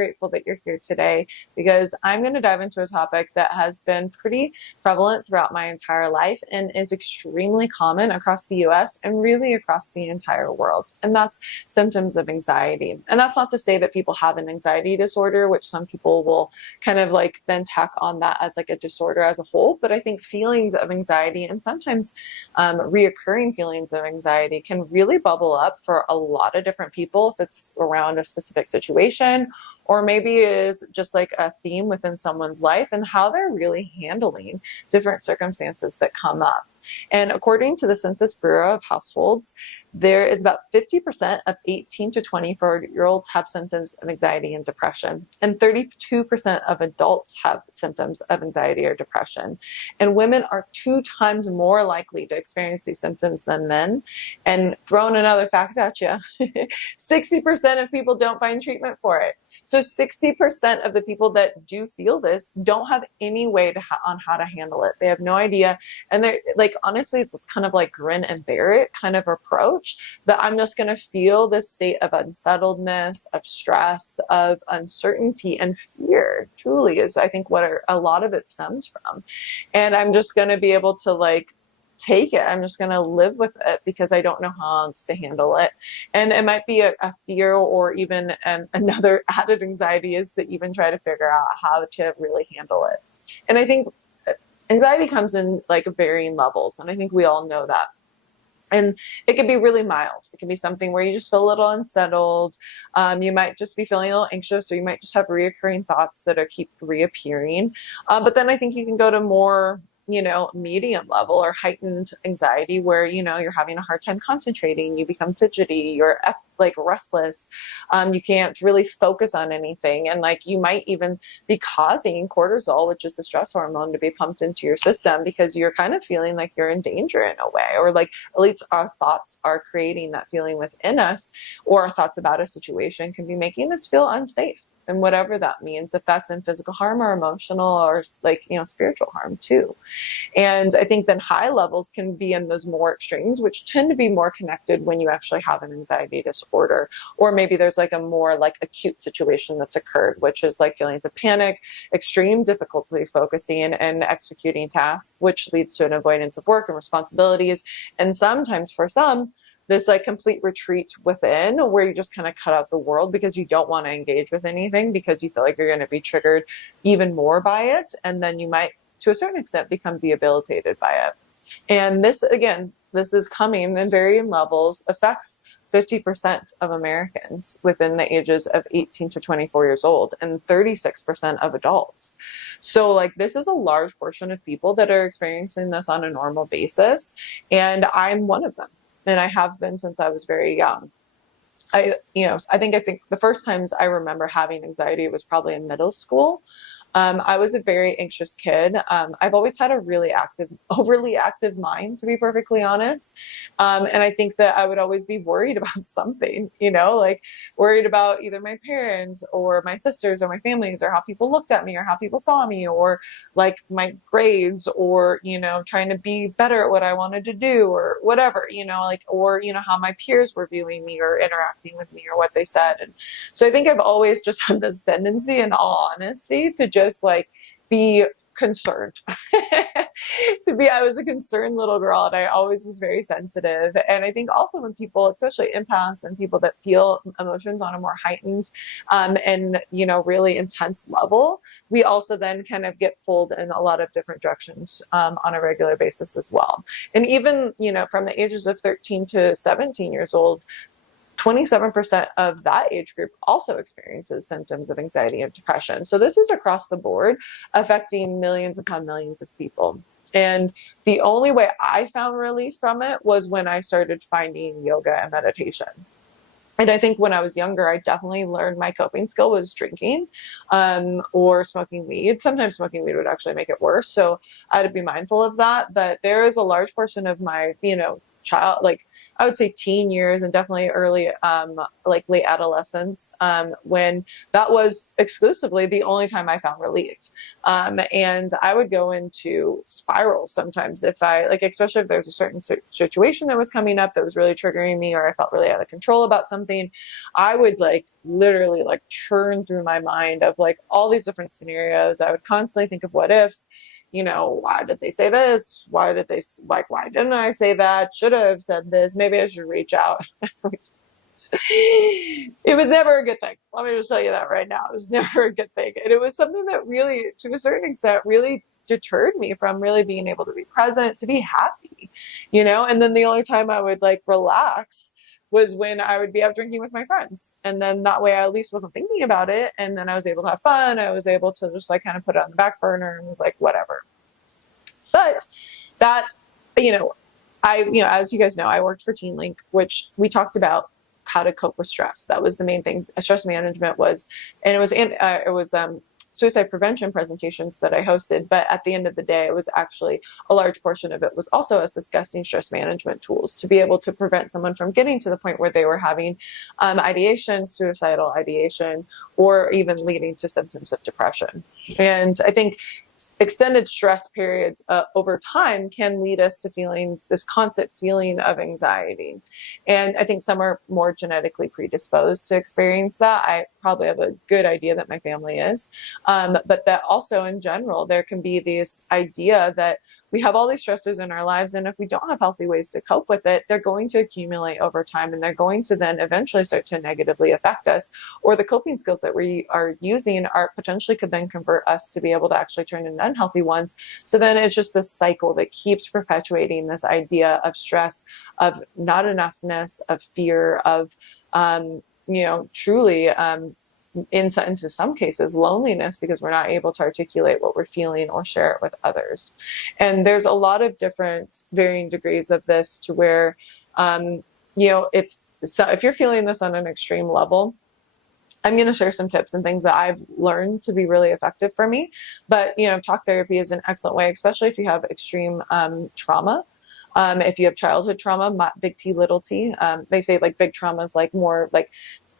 grateful that you're here today because I'm going to dive into a topic that has been pretty prevalent throughout my entire life and is extremely common across the US and really across the entire world. And that's symptoms of anxiety. And that's not to say that people have an anxiety disorder, which some people will kind of like then tack on that as like a disorder as a whole. But I think feelings of anxiety and sometimes reoccurring feelings of anxiety can really bubble up for a lot of different people if it's around a specific situation, or maybe is just like a theme within someone's life and how they're really handling different circumstances that come up. And according to the Census Bureau of Households, there is about 50% of 18 to 24-year-olds have symptoms of anxiety and depression, and 32% of adults have symptoms of anxiety or depression. And women are 2 times more likely to experience these symptoms than men. And throwing another fact at you, 60% of people don't find treatment for it. So 60% of the people that do feel this don't have any way on how to handle it. They have no idea. And they're like, honestly, it's kind of like grin and bear it kind of approach that I'm just going to feel this state of unsettledness, of stress, of uncertainty and fear truly is, I think, what a lot of it stems from. And I'm just going to be able to like take it. I'm just going to live with it because I don't know how else to handle it. And it might be a fear or even another added anxiety is to even try to figure out how to really handle it. And I think anxiety comes in like varying levels. And I think we all know that. And it can be really mild. It can be something where you just feel a little unsettled. You might just be feeling a little anxious, or you might just have reoccurring thoughts that keep reappearing. But then I think you can go to more medium level or heightened anxiety where, you're having a hard time concentrating, you become fidgety, you're like restless, you can't really focus on anything. And like, you might even be causing cortisol, which is the stress hormone, to be pumped into your system because you're kind of feeling like you're in danger in a way, or like at least our thoughts are creating that feeling within us, or our thoughts about a situation can be making us feel unsafe. And whatever that means, if that's in physical harm or emotional or like, spiritual harm too. And I think then high levels can be in those more extremes, which tend to be more connected when you actually have an anxiety disorder, or maybe there's like a more like acute situation that's occurred, which is like feelings of panic, extreme difficulty focusing and executing tasks, which leads to an avoidance of work and responsibilities. And sometimes for some, this like complete retreat within where you just kind of cut out the world because you don't want to engage with anything because you feel like you're going to be triggered even more by it. And then you might, to a certain extent, become debilitated by it. And this, again, this is coming in varying levels, affects 50% of Americans within the ages of 18 to 24 years old and 36% of adults. So like this is a large portion of people that are experiencing this on a normal basis. And I'm one of them. And I have been since I was very young. I think the first times I remember having anxiety was probably in middle school. I was a very anxious kid. I've always had a really overly active mind, to be perfectly honest. And I think that I would always be worried about something, like worried about either my parents or my sisters or my families or how people looked at me or how people saw me or like my grades or, trying to be better at what I wanted to do or whatever, or, how my peers were viewing me or interacting with me or what they said. And so I think I've always just had this tendency, in all honesty, to just like be concerned. I was a concerned little girl and I always was very sensitive. And I think also when people, especially empaths and people that feel emotions on a more heightened and, really intense level, we also then kind of get pulled in a lot of different directions on a regular basis as well. And even, from the ages of 13 to 17 years old, 27% of that age group also experiences symptoms of anxiety and depression. So this is across the board, affecting millions upon millions of people. And the only way I found relief from it was when I started finding yoga and meditation. And I think when I was younger, I definitely learned my coping skill was drinking or smoking weed. Sometimes smoking weed would actually make it worse. So I had to be mindful of that. But there is a large portion of my, like I would say teen years and definitely early, like late adolescence, when that was exclusively the only time I found relief. And I would go into spirals sometimes if I like, especially if there's a certain situation that was coming up that was really triggering me, or I felt really out of control about something. I would like literally like churn through my mind of like all these different scenarios. I would constantly think of what ifs. Why did they say this? Why didn't I say that? Should have said this. Maybe I should reach out. It was never a good thing. Let me just tell you that right now. It was never a good thing. And it was something that really, to a certain extent, really deterred me from really being able to be present, to be happy, And then the only time I would like relax was when I would be out drinking with my friends. And then that way I at least wasn't thinking about it. And then I was able to have fun. I was able to just like kind of put it on the back burner and was like, whatever. But that, as you guys know, I worked for TeenLink, which we talked about how to cope with stress. That was the main thing. Stress management was, and it was suicide prevention presentations that I hosted. But at the end of the day, it was actually a large portion of it was also us discussing stress management tools to be able to prevent someone from getting to the point where they were having ideation, suicidal ideation, or even leading to symptoms of depression. And I think extended stress periods over time can lead us to this constant feeling of anxiety. And I think some are more genetically predisposed to experience that. I probably have a good idea that my family is. But that also in general, there can be this idea that we have all these stressors in our lives, and if we don't have healthy ways to cope with it, they're going to accumulate over time, and they're going to then eventually start to negatively affect us. Or the coping skills that we are using potentially could then convert us to be able to actually turn into unhealthy ones. So then it's just this cycle that keeps perpetuating this idea of stress, of not enoughness, of fear, of truly into some cases loneliness, because we're not able to articulate what we're feeling or share it with others. And there's a lot of different varying degrees of this to where if you're feeling this on an extreme level, I'm going to share some tips and things that I've learned to be really effective for me. But talk therapy is an excellent way, especially if you have extreme trauma. If you have childhood trauma, big T, little t, they say like big trauma is like more like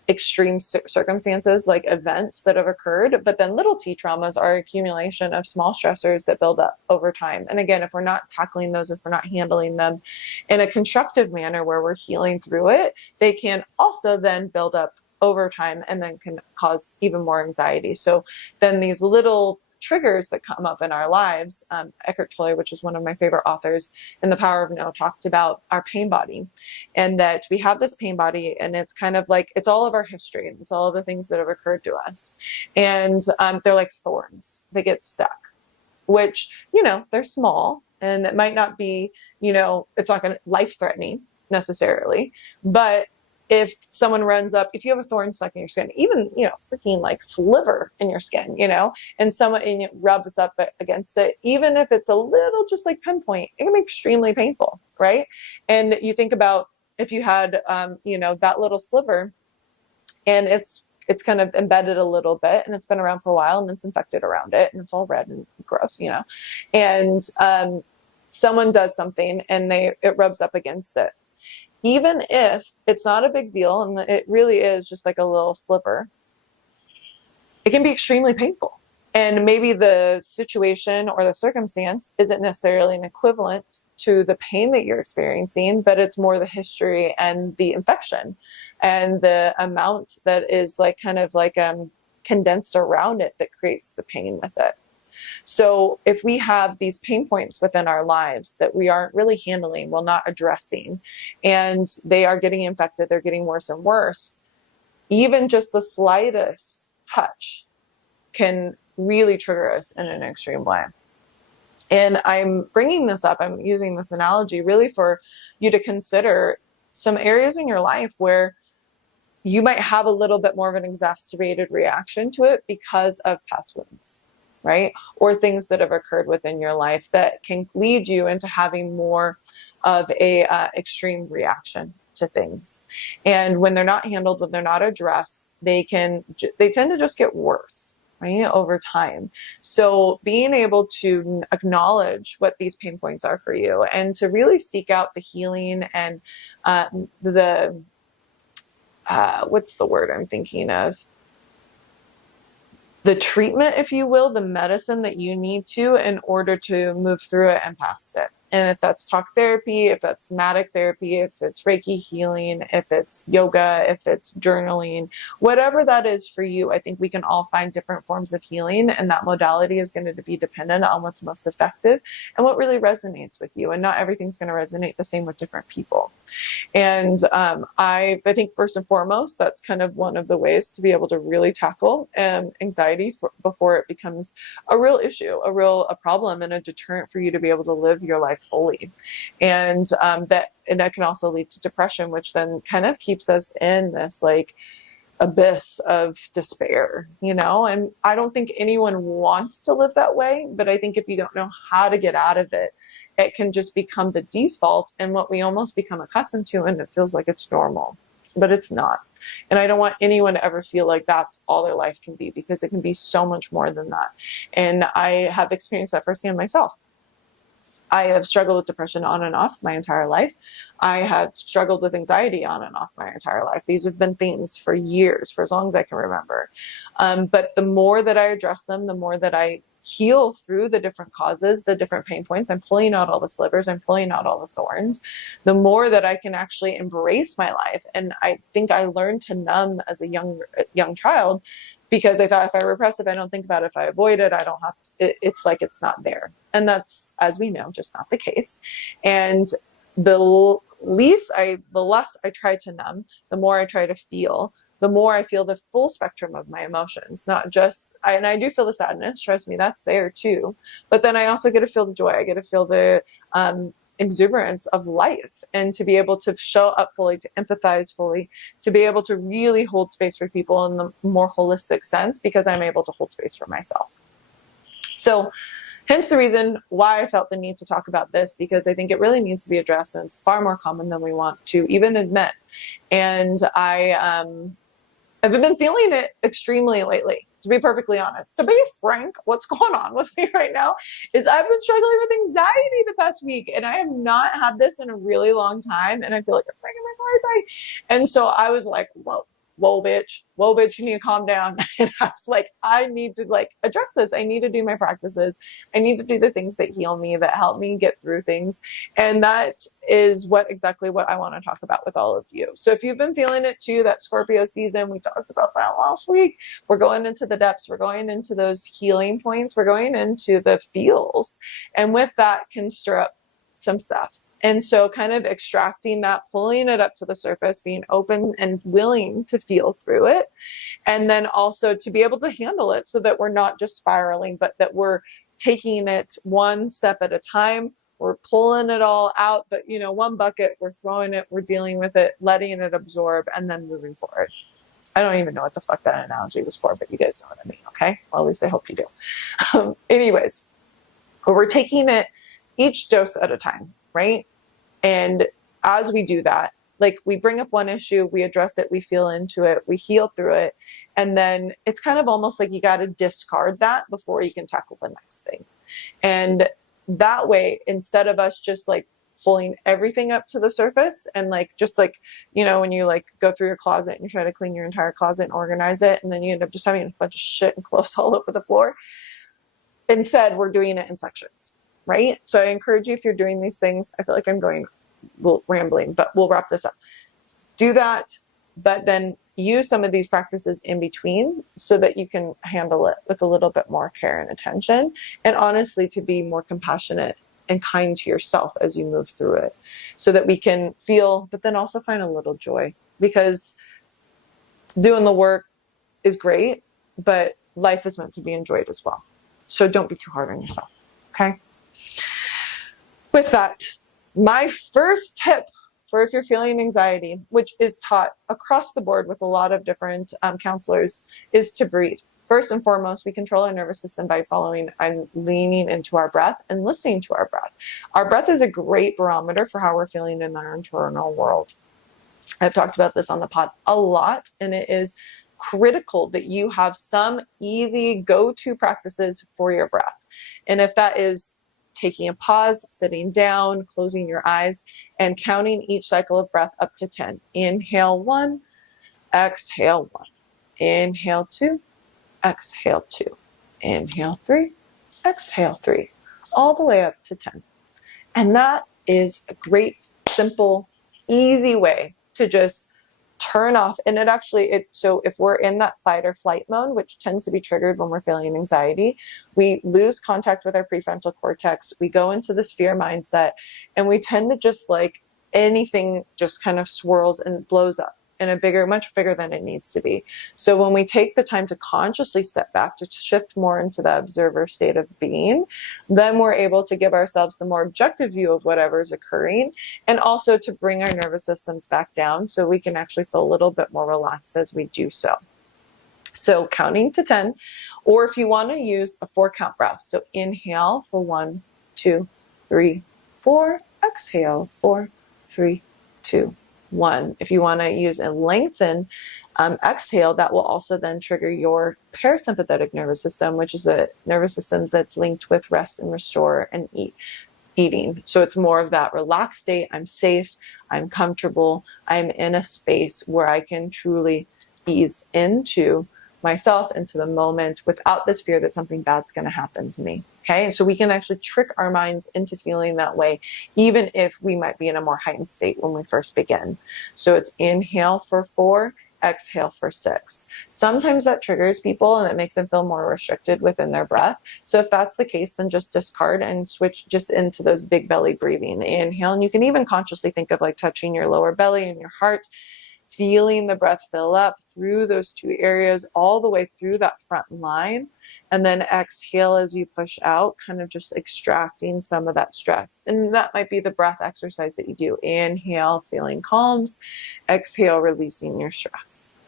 extreme circumstances, like events that have occurred, but then little t traumas are accumulation of small stressors that build up over time. And again, if we're not tackling those, if we're not handling them in a constructive manner where we're healing through it, they can also then build up over time and then can cause even more anxiety. So then these little triggers that come up in our lives, Eckhart Tolle, which is one of my favorite authors in The Power of No, talked about our pain body, and that we have this pain body, and it's kind of like, it's all of our history, and it's all of the things that have occurred to us. And they're like thorns. They get stuck, which, they're small, and it might not be, it's not going to life-threatening necessarily, but if someone runs up, if you have a thorn stuck in your skin, even, freaking like sliver in your skin, and someone rubs up against it, even if it's a little just like pinpoint, it can be extremely painful, right? And you think about if you had, that little sliver, and it's kind of embedded a little bit, and it's been around for a while, and it's infected around it, and it's all red and gross, and someone does something and it rubs up against it. Even if it's not a big deal and it really is just like a little sliver, it can be extremely painful. And maybe the situation or the circumstance isn't necessarily an equivalent to the pain that you're experiencing, but it's more the history and the infection and the amount that is like kind of like condensed around it that creates the pain with it. So if we have these pain points within our lives that we aren't really handling, well, not addressing, and they are getting infected, they're getting worse and worse, even just the slightest touch can really trigger us in an extreme way. And I'm bringing this up, I'm using this analogy really for you to consider some areas in your life where you might have a little bit more of an exacerbated reaction to it because of past wounds, right? Or things that have occurred within your life that can lead you into having more of a extreme reaction to things. And when they're not handled, when they're not addressed, they tend to just get worse. right, over time. So being able to acknowledge what these pain points are for you and to really seek out the healing and what's the word I'm thinking of? The treatment, if you will, the medicine that you need to in order to move through it and past it. And if that's talk therapy, if that's somatic therapy, if it's Reiki healing, if it's yoga, if it's journaling, whatever that is for you, I think we can all find different forms of healing. And that modality is going to be dependent on what's most effective and what really resonates with you. And not everything's going to resonate the same with different people. And I think first and foremost, that's kind of one of the ways to be able to really tackle anxiety before it becomes a real issue, a problem, and a deterrent for you to be able to live your life fully. And that can also lead to depression, which then kind of keeps us in this like abyss of despair, and I don't think anyone wants to live that way, but I think if you don't know how to get out of it, it can just become the default and what we almost become accustomed to, and it feels like it's normal, but it's not. And I don't want anyone to ever feel like that's all their life can be, because it can be so much more than that. And I have experienced that firsthand myself. I have struggled with depression on and off my entire life. I have struggled with anxiety on and off my entire life. These have been themes for years, for as long as I can remember. But the more that I address them, the more that I heal through the different causes, the different pain points, I'm pulling out all the slivers, I'm pulling out all the thorns, the more that I can actually embrace my life. And I think I learned to numb as a young child, because I thought if I repress, if I don't think about it, if I avoid it, I don't have to, it's like it's not there. And that's, as we know, just not the case. And the less I try to numb, the more I try to feel, the more I feel the full spectrum of my emotions, not just, and I do feel the sadness, trust me, that's there too. But then I also get to feel the joy. I get to feel the exuberance of life, and to be able to show up fully, to empathize fully, to be able to really hold space for people in the more holistic sense, because I'm able to hold space for myself. So hence the reason why I felt the need to talk about this, because I think it really needs to be addressed, and it's far more common than we want to even admit. And I've been feeling it extremely lately, to be perfectly honest. To be frank, what's going on with me right now is I've been struggling with anxiety the past week, and I have not had this in a really long time, and I feel like it's making my voice. And so I was like, whoa, bitch, you need to calm down. And I was like, I need to address this. I need to do my practices. I need to do the things that heal me, that help me get through things. And that is exactly what I want to talk about with all of you. So if you've been feeling it too, that Scorpio season, we talked about that last week. We're going into the depths. We're going into those healing points. We're going into the feels. And with that can stir up some stuff. And so kind of extracting that, pulling it up to the surface, being open and willing to feel through it. And then also to be able to handle it so that we're not just spiraling, but that we're taking it one step at a time. We're pulling it all out, but one bucket, we're throwing it, we're dealing with it, letting it absorb, and then moving forward. I don't even know what the fuck that analogy was for, but you guys know what I mean, okay? Well, at least I hope you do. Anyways, we're taking it each dose at a time, right? And as we do that, we bring up one issue, we address it, we feel into it, we heal through it. And then it's kind of almost like you got to discard that before you can tackle the next thing. And that way, instead of us just pulling everything up to the surface and when you go through your closet and you try to clean your entire closet and organize it, and then you end up just having a bunch of shit and clothes all over the floor. Instead, we're doing it in sections. Right? So I encourage you, if you're doing these things, I feel like I'm going rambling, but we'll wrap this up. Do that, but then use some of these practices in between so that you can handle it with a little bit more care and attention, and honestly, to be more compassionate and kind to yourself as you move through it, so that we can feel, but then also find a little joy, because doing the work is great, but life is meant to be enjoyed as well. So don't be too hard on yourself. Okay? With that, my first tip for if you're feeling anxiety, which is taught across the board with a lot of different counselors, is to breathe. First and foremost, we control our nervous system by following and leaning into our breath and listening to our breath. Our breath is a great barometer for how we're feeling in our internal world. I've talked about this on the pod a lot, and it is critical that you have some easy go-to practices for your breath. And if that is taking a pause, sitting down, closing your eyes, and counting each cycle of breath up to 10. Inhale 1, exhale 1. Inhale 2, exhale 2. Inhale 3, exhale 3. All the way up to 10. And that is a great, simple, easy way to just turn off. And so if we're in that fight or flight mode, which tends to be triggered when we're feeling anxiety, we lose contact with our prefrontal cortex. We go into this fear mindset, and we tend to just like anything just kind of swirls and blows up in much bigger than it needs to be. So when we take the time to consciously step back, to shift more into the observer state of being, then we're able to give ourselves the more objective view of whatever is occurring, and also to bring our nervous systems back down so we can actually feel a little bit more relaxed as we do so. So counting to 10, or if you want to use a 4-count breath. So inhale for 1, 2, 3, 4. Exhale 4, 3, 2, 1. If you want to use a lengthen exhale, that will also then trigger your parasympathetic nervous system, which is a nervous system that's linked with rest and restore and eating. So it's more of that relaxed state. I'm safe, I'm comfortable, I'm in a space where I can truly ease into myself, into the moment, without this fear that something bad's going to happen to me. Okay, and so we can actually trick our minds into feeling that way, even if we might be in a more heightened state when we first begin. So it's inhale for 4, exhale for 6. Sometimes that triggers people and it makes them feel more restricted within their breath. So if that's the case, then just discard and switch just into those big belly breathing. Inhale, and you can even consciously think of like touching your lower belly and your heart, feeling the breath fill up through those two areas all the way through that front line. And then exhale as you push out, kind of just extracting some of that stress. And that might be the breath exercise that you do. Inhale, feeling calms. Exhale, releasing your stress.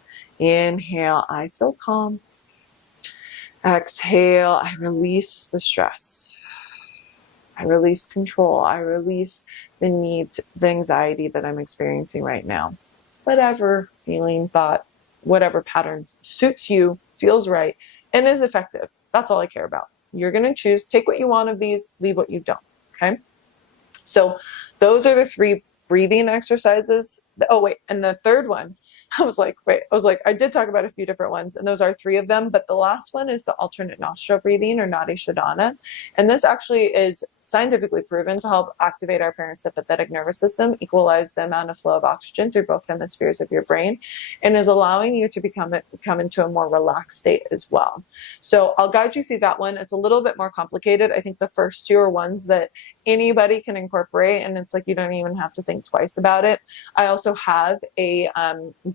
Inhale, I feel calm. Exhale, I release the stress. I release control. I release the need, the anxiety that I'm experiencing right now. Whatever feeling, thought, whatever pattern suits you, feels right, and is effective. That's all I care about. You're going to choose, take what you want of these, leave what you don't. Okay. So those are the 3 breathing exercises. Oh, wait. And the third one, I did talk about a few different ones, and those are 3 of them, but the last one is the alternate nostril breathing, or Nadi Shodhana. And this actually is scientifically proven to help activate our parasympathetic nervous system, equalize the amount of flow of oxygen through both hemispheres of your brain, and is allowing you to come into a more relaxed state as well. So I'll guide you through that one. It's a little bit more complicated. I think the first 2 are ones that anybody can incorporate, and it's like you don't even have to think twice about it. I also have a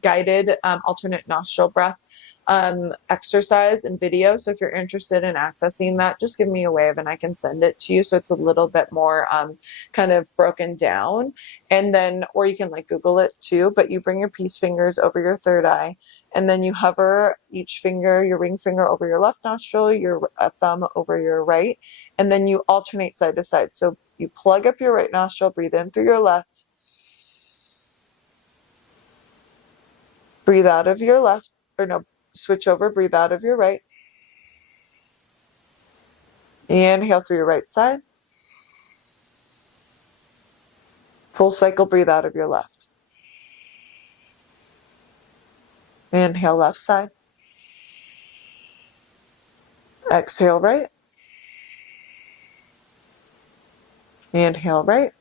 guided alternate nostril breath exercise and video. So if you're interested in accessing that, just give me a wave and I can send it to you. So it's a little bit more kind of broken down. And then, or you can like Google it too, but you bring your peace fingers over your third eye, and then you hover each finger, your ring finger over your left nostril, your thumb over your right, and then you alternate side to side. So you plug up your right nostril, breathe in through your left, breathe out of your left, switch over, breathe out of your right. Inhale through your right side. Full cycle, breathe out of your left. Inhale, left side. Exhale, right. Inhale, right.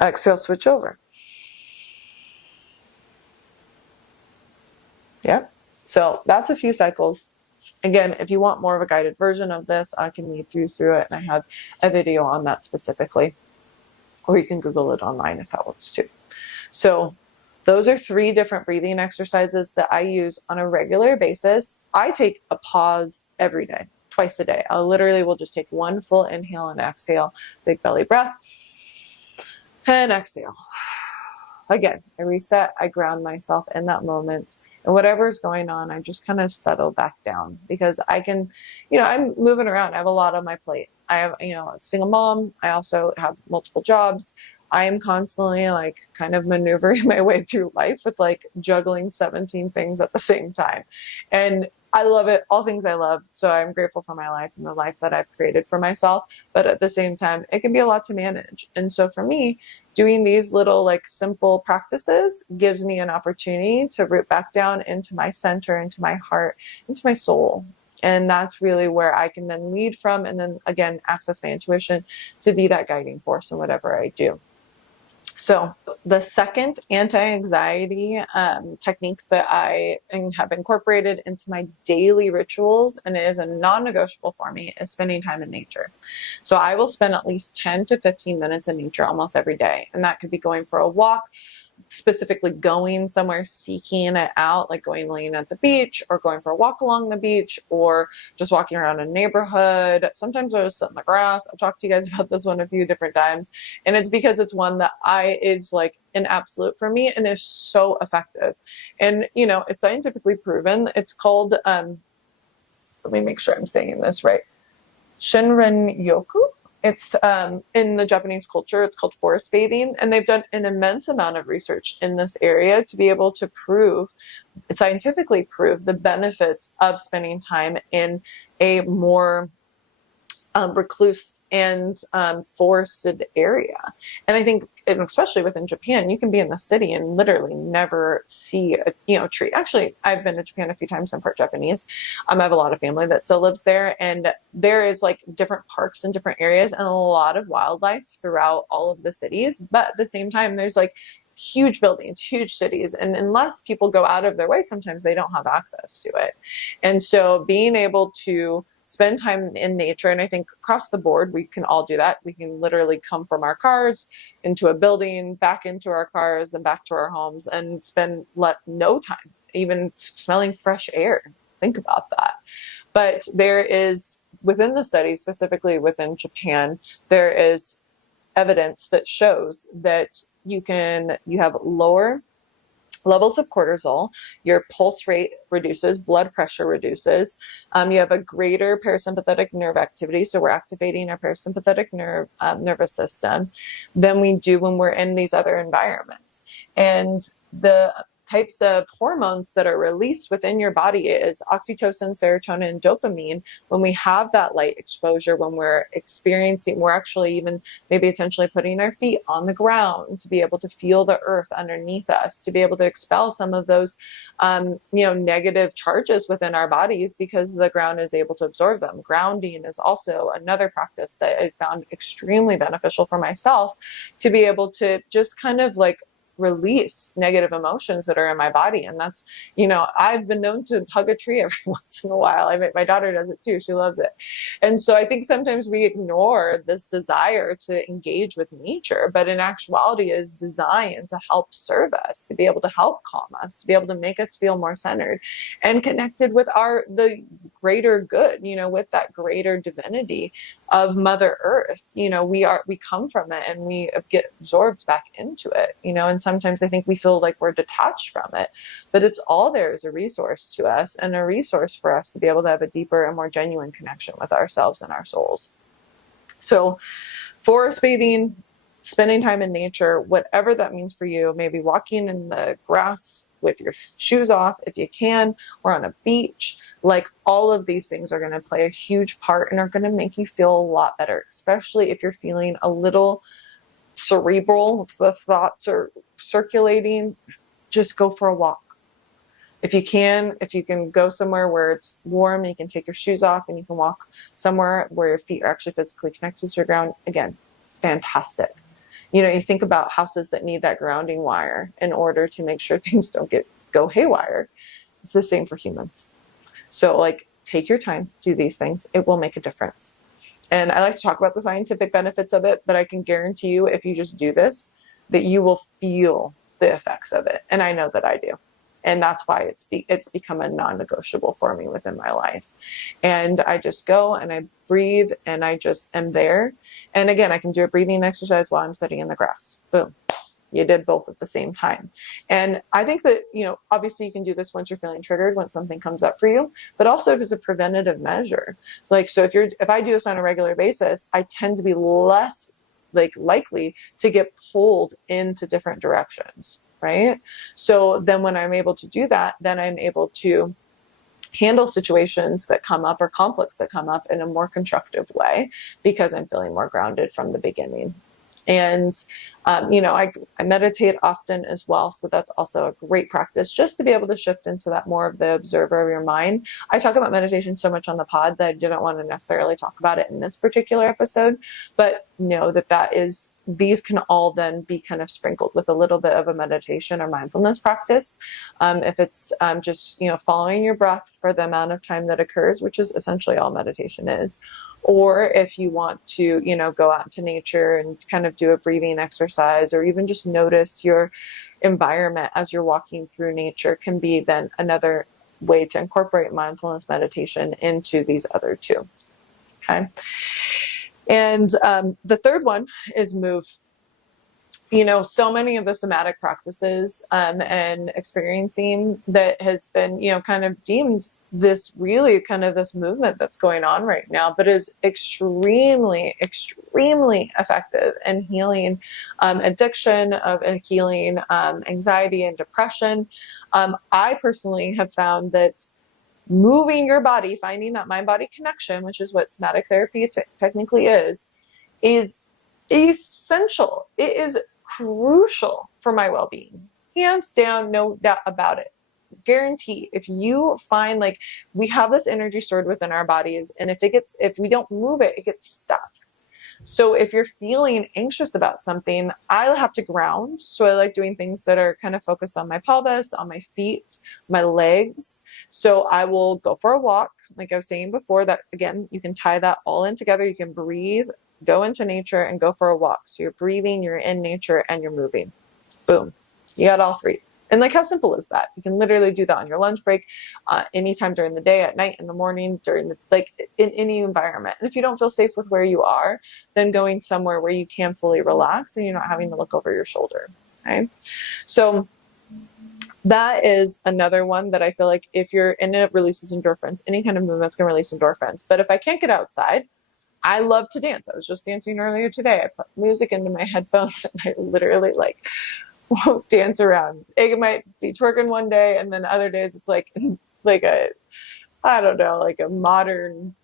Exhale, switch over. Yep. So that's a few cycles. Again, if you want more of a guided version of this, I can lead you through it, and I have a video on that specifically, or you can Google it online if that works too. So those are 3 different breathing exercises that I use on a regular basis. I take a pause every day, twice a day. I literally will just take 1 full inhale and exhale, big belly breath, and exhale. Again, I reset, I ground myself in that moment. And whatever's going on, I just kind of settle back down, because I can, I'm moving around. I have a lot on my plate. I have, a single mom. I also have multiple jobs. I am constantly like kind of maneuvering my way through life with like juggling 17 things at the same time. And I love it, all things I love. So I'm grateful for my life and the life that I've created for myself. But at the same time, it can be a lot to manage. And so for me, doing these little like simple practices gives me an opportunity to root back down into my center, into my heart, into my soul. And that's really where I can then lead from, and then again, access my intuition to be that guiding force in whatever I do. So the second anti-anxiety technique that I have incorporated into my daily rituals, and it is a non-negotiable for me, is spending time in nature. So I will spend at least 10 to 15 minutes in nature almost every day. And that could be going for a walk, specifically going somewhere, seeking it out, like going laying at the beach or going for a walk along the beach or just walking around a neighborhood. Sometimes I just sit in the grass. I've talked to you guys about this one a few different times, and it's because it's one that is like an absolute for me and is so effective. And you know, it's scientifically proven. It's called let me make sure I'm saying this right, Shinrin Yoku. It's in the Japanese culture, it's called forest bathing, and they've done an immense amount of research in this area to be able to scientifically prove the benefits of spending time in a more recluse and forested area. And I think, and especially within Japan, you can be in the city and literally never see a tree. Actually, I've been to Japan a few times. I'm part Japanese. I have a lot of family that still lives there, and there is like different parks in different areas and a lot of wildlife throughout all of the cities. But at the same time, there's like huge buildings, huge cities. And unless people go out of their way, sometimes they don't have access to it. And so being able to spend time in nature, and I think across the board, we can all do that. We can literally come from our cars into a building, back into our cars and back to our homes and spend no time, even smelling fresh air. Think about that. But there is, within the study, specifically within Japan, there is evidence that shows that you have lower levels of cortisol, your pulse rate reduces, blood pressure reduces, you have a greater parasympathetic nerve activity, so we're activating our parasympathetic nervous system than we do when we're in these other environments. And the types of hormones that are released within your body is oxytocin, serotonin, and dopamine. When we have that light exposure, when we're actually even maybe potentially putting our feet on the ground to be able to feel the earth underneath us, to be able to expel some of those, negative charges within our bodies because the ground is able to absorb them. Grounding is also another practice that I found extremely beneficial for myself to be able to just kind of like release negative emotions that are in my body. And that's, I've been known to hug a tree every once in a while. My daughter does it too. She loves it. And so I think sometimes we ignore this desire to engage with nature, but in actuality is designed to help serve us, to be able to help calm us, to be able to make us feel more centered and connected with the greater good, with that greater divinity of Mother Earth. We come from it and we get absorbed back into it, and sometimes I think we feel like we're detached from it, but it's all there as a resource to us and a resource for us to be able to have a deeper and more genuine connection with ourselves and our souls. So forest bathing, spending time in nature, whatever that means for you, maybe walking in the grass with your shoes off if you can, or on a beach, like all of these things are going to play a huge part and are going to make you feel a lot better, especially if you're feeling a little cerebral, if the thoughts are circulating. Just go for a walk. If you can go somewhere where it's warm and you can take your shoes off and you can walk somewhere where your feet are actually physically connected to the ground, again, fantastic. You think about houses that need that grounding wire in order to make sure things don't go haywire. It's the same for humans. So take your time, do these things. It will make a difference. And I like to talk about the scientific benefits of it, but I can guarantee you if you just do this, that you will feel the effects of it. And I know that I do. And that's why it's become a non-negotiable for me within my life. And I just go and I breathe and I just am there. And again, I can do a breathing exercise while I'm sitting in the grass. Boom. You did both at the same time. And I think that, obviously you can do this once you're feeling triggered, when something comes up for you, but also as a preventative measure. So if I do this on a regular basis, I tend to be less like likely to get pulled into different directions, right? So then when I'm able to do that, then I'm able to handle situations that come up or conflicts that come up in a more constructive way because I'm feeling more grounded from the beginning. And, I meditate often as well. So that's also a great practice just to be able to shift into that more of the observer of your mind. I talk about meditation so much on the pod that I didn't want to necessarily talk about it in this particular episode, but know these can all then be kind of sprinkled with a little bit of a meditation or mindfulness practice. If it's just, following your breath for the amount of time that occurs, which is essentially all meditation is. Or if you want to, go out into nature and kind of do a breathing exercise, or even just notice your environment as you're walking through nature, can be then another way to incorporate mindfulness meditation into these other two. Okay. And the third one is move. So many of the somatic practices and experiencing that has been, kind of deemed this really kind of this movement that's going on right now, but is extremely, extremely effective in healing addiction, and healing anxiety and depression. I personally have found that moving your body, finding that mind-body connection, which is what somatic therapy technically is essential. It is crucial for my well-being. Hands down, no doubt about it. Guarantee. If you find like we have this energy stored within our bodies, and if we don't move it, it gets stuck. So if you're feeling anxious about something, I have to ground. So I like doing things that are kind of focused on my pelvis, on my feet, my legs. So I will go for a walk. Like I was saying before, that again, you can tie that all in together. You can breathe, go into nature, and go for a walk. So you're breathing, you're in nature, and you're moving. Boom. You got all three. And like, how simple is that? You can literally do that on your lunch break, anytime during the day, at night, in the morning, in any environment. And if you don't feel safe with where you are, then going somewhere where you can fully relax and you're not having to look over your shoulder. Okay. So that is another one that I feel like if you're in it, releases endorphins. Any kind of movement's going to release endorphins. But if I can't get outside, I love to dance. I was just dancing earlier today. I put music into my headphones and I literally dance around. It might be twerking one day, and then other days it's like a modern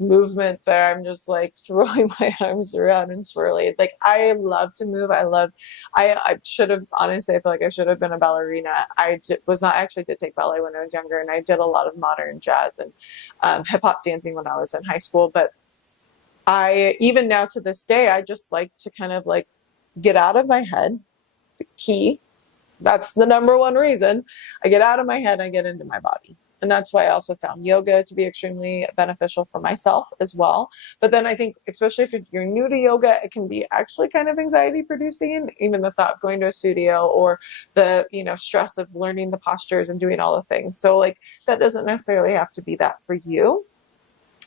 movement there. I'm just like throwing my arms around and swirling. Like, I love to move. I should have, honestly, I feel like I should have been a ballerina. Did take ballet when I was younger, and I did a lot of modern jazz and hip hop dancing when I was in high school. But even now to this day, I just like to kind of like get out of my head. Key. That's the number one reason. I get out of my head, I get into my body. And that's why I also found yoga to be extremely beneficial for myself as well. But then I think, especially if you're new to yoga, it can be actually kind of anxiety producing, even the thought of going to a studio, or the, stress of learning the postures and doing all the things. So like, that doesn't necessarily have to be that for you.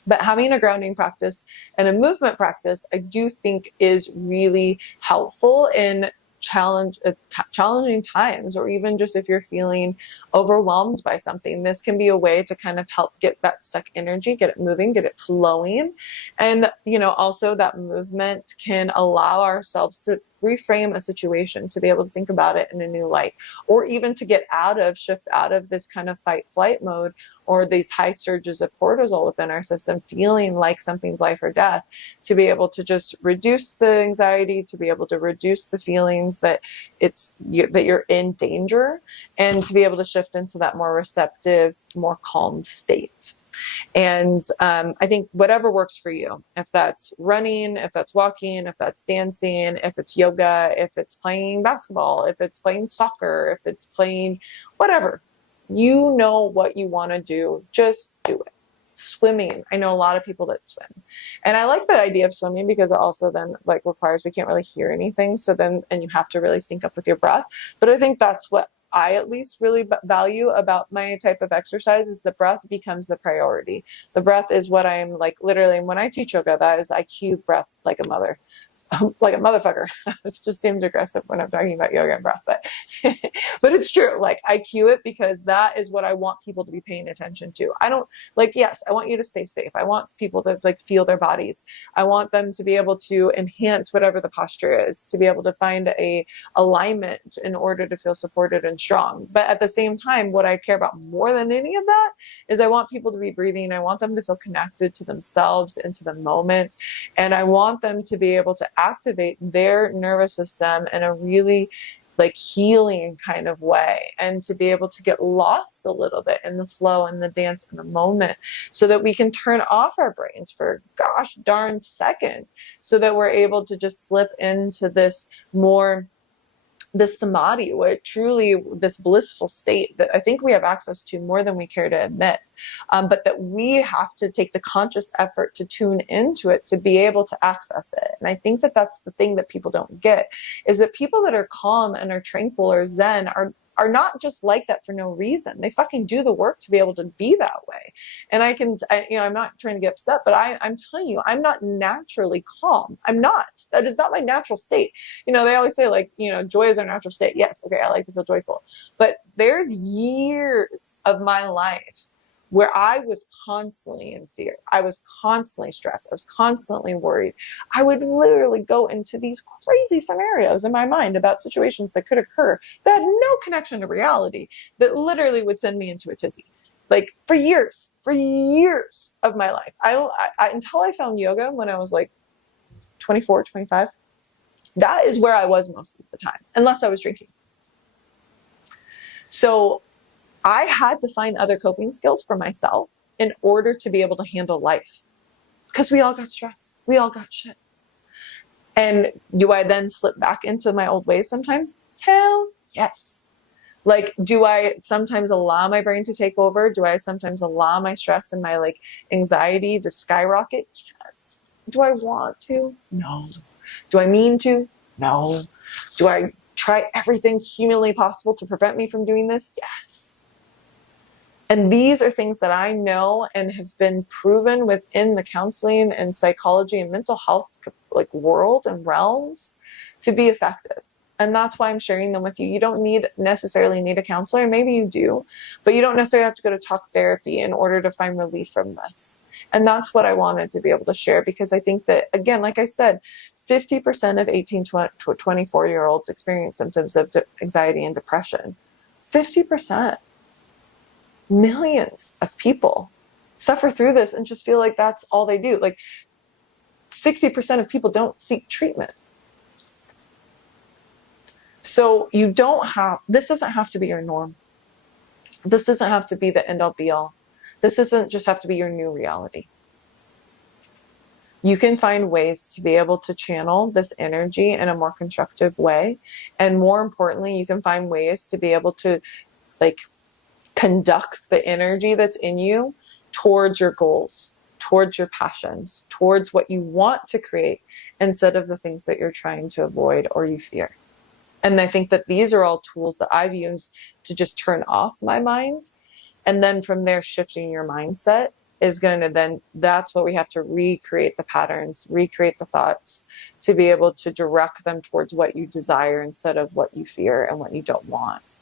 But having a grounding practice and a movement practice, I do think is really helpful in challenging times, or even just if you're feeling overwhelmed by something. This can be a way to kind of help get that stuck energy, get it moving, get it flowing. And, also that movement can allow ourselves to reframe a situation, to be able to think about it in a new light, or even to shift out of this kind of fight flight mode, or these high surges of cortisol within our system, feeling like something's life or death, to be able to just reduce the anxiety, to be able to reduce the feelings that you're in danger, and to be able to shift into that more receptive, more calm state. And I think whatever works for you, if that's running, if that's walking, if that's dancing, if it's yoga, if it's playing basketball, if it's playing soccer, if it's playing whatever, what you want to do, just do it. Swimming. I know a lot of people that swim. And I like the idea of swimming because it also then requires, we can't really hear anything. So then, and you have to really sync up with your breath. But I think that's what I at least really value about my type of exercise, is the breath becomes the priority. The breath is what I'm literally, when I teach yoga, that is, I cue breath like a mother. like a motherfucker. It just seems aggressive when I'm talking about yoga and breath, but but it's true. Like I cue it because that is what I want people to be paying attention to. I don't like, yes, I want you to stay safe. I want people to like feel their bodies. I want them to be able to enhance whatever the posture is, to be able to find a alignment in order to feel supported and strong. But at the same time, what I care about more than any of that is I want people to be breathing. I want them to feel connected to themselves and to the moment. And I want them to be able to activate their nervous system in a really like healing kind of way, and to be able to get lost a little bit in the flow and the dance in the moment, so that we can turn off our brains for gosh darn second, so that we're able to just slip into this more this samadhi, where truly this blissful state that I think we have access to more than we care to admit, but that we have to take the conscious effort to tune into it to be able to access it. And I think that that's the thing that people don't get, is that people that are calm and are tranquil or zen are not just like that for no reason. They fucking do the work to be able to be that way. And I'm not trying to get upset, but I'm telling you, I'm not naturally calm. I'm not. That is not my natural state. They always say like, joy is our natural state. Yes. Okay. I like to feel joyful, but there's years of my life where I was constantly in fear. I was constantly stressed. I was constantly worried. I would literally go into these crazy scenarios in my mind about situations that could occur that had no connection to reality, that literally would send me into a tizzy. Like for years of my life. I until I found yoga when I was like 24, 25, that is where I was most of the time, unless I was drinking. So I had to find other coping skills for myself in order to be able to handle life. Because we all got stress. We all got shit. And do I then slip back into my old ways sometimes? Hell yes. Like, do I sometimes allow my brain to take over? Do I sometimes allow my stress and my like anxiety to skyrocket? Yes. Do I want to? No. Do I mean to? No. Do I try everything humanly possible to prevent me from doing this? Yes. And these are things that I know and have been proven within the counseling and psychology and mental health like world and realms to be effective. And that's why I'm sharing them with you. You don't necessarily need a counselor. Maybe you do, but you don't necessarily have to go to talk therapy in order to find relief from this. And that's what I wanted to be able to share, because I think that, again, like I said, 50% of 18 to 24-year-olds experience symptoms of anxiety and depression. 50%. Millions of people suffer through this and just feel like that's all they do. Like 60% of people don't seek treatment. So this doesn't have to be your norm. This doesn't have to be the end all be all. This doesn't just have to be your new reality. You can find ways to be able to channel this energy in a more constructive way. And more importantly, you can find ways to be able to like conduct the energy that's in you towards your goals, towards your passions, towards what you want to create, instead of the things that you're trying to avoid or you fear. And I think that these are all tools that I've used to just turn off my mind. And then from there, shifting your mindset is going to then, that's what we have to recreate the patterns, recreate the thoughts to be able to direct them towards what you desire instead of what you fear and what you don't want.